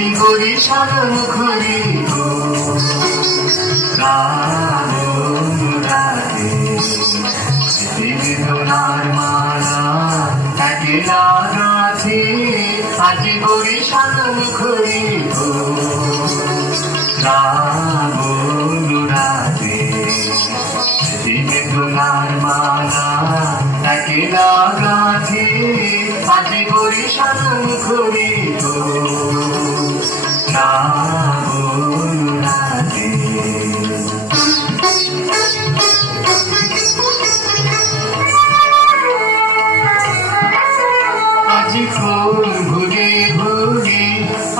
আজি বরিশাল মুখরিত প্রাণরাতে বেদনার মালা একলা গাছে আজি বরিশাল মুখরিত প্রাণরাতে বেদনার মালা একলা গাছে আজি বরিশাল মুখরিত আজি ফুল ঘুরে ঘুরে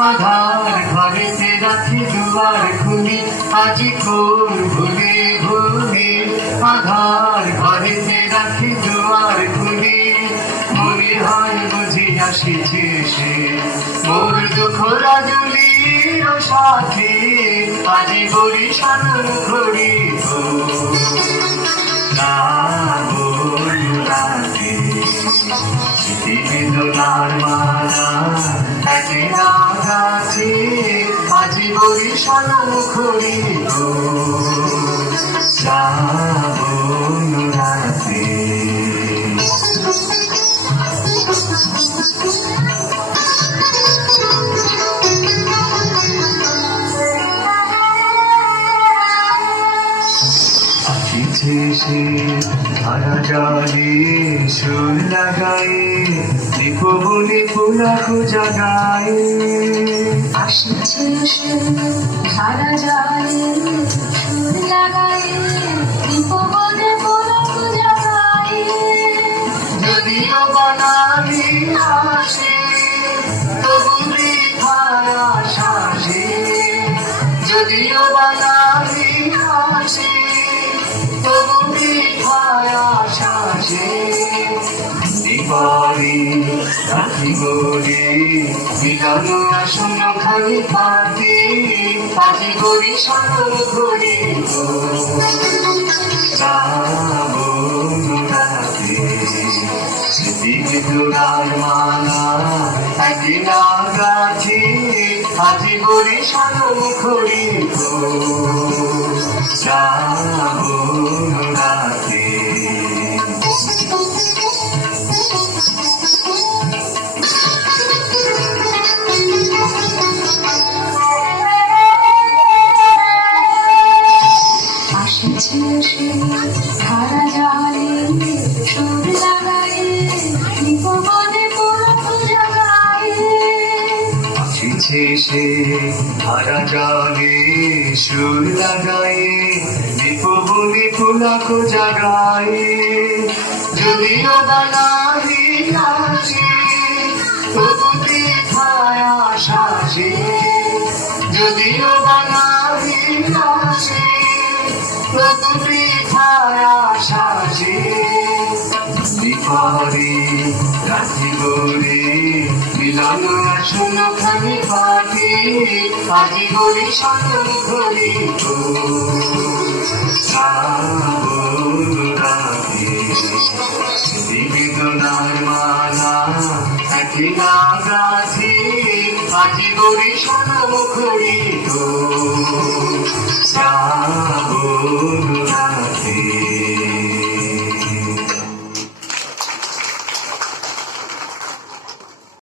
আধার ঘরেতে রাখি দুয়ার খুলি আজি ফুল ঘুরে ঘুরে আধার ঘরেতে রাখি দুয়ার খুলি মনে হয় বুঝি আসিছে সে মোর দুঃখ রাজুলির সাথে আজি বরিশাল মুখরিত বেদনার মালা একলা গাছে আজি বরিশাল মুখরিত শ্রাবণ রাতে আসিছে সে ধারা জলে সুর লাগায়ে দীপ বলে পুলক জাগায়ে আসিছে সে ধারা জলে সুর লাগায়ে দীপ বলে পুলক জাগায়ে যদিও বানালি আসে তবু বৃথায় আশা সে যদিও বানালি আসে তবু বৃথায় আশা সে দীপারি রাখি গরে মিলন আসন খালি পাতি আজি বরিশাল মুখরিত শ্রাবণ রাতে বেদনার মালা একলা গাছে আজি বরিশাল মুখরিত শ্রাবণ রাতে আসিছে সে ধারা জলে সুর লাগায়ে দীপ বলে পুলক জাগায়ে আসিছে সে ধারা জলে সুর লাগায়ে দীপ বলে পুলক জাগায়ে যদিও বানালি আসে তবু বৃথায় আশা সে যদিও বানালি আসে তবু বৃথায় আশা সে দীপারি রাখি গরে মিলন আসন খালি পাতি আজি বরিশাল মুখরিত শ্রাবণ রাতে বেদনার মালা একলা গাছে আজি বরিশাল মুখরিত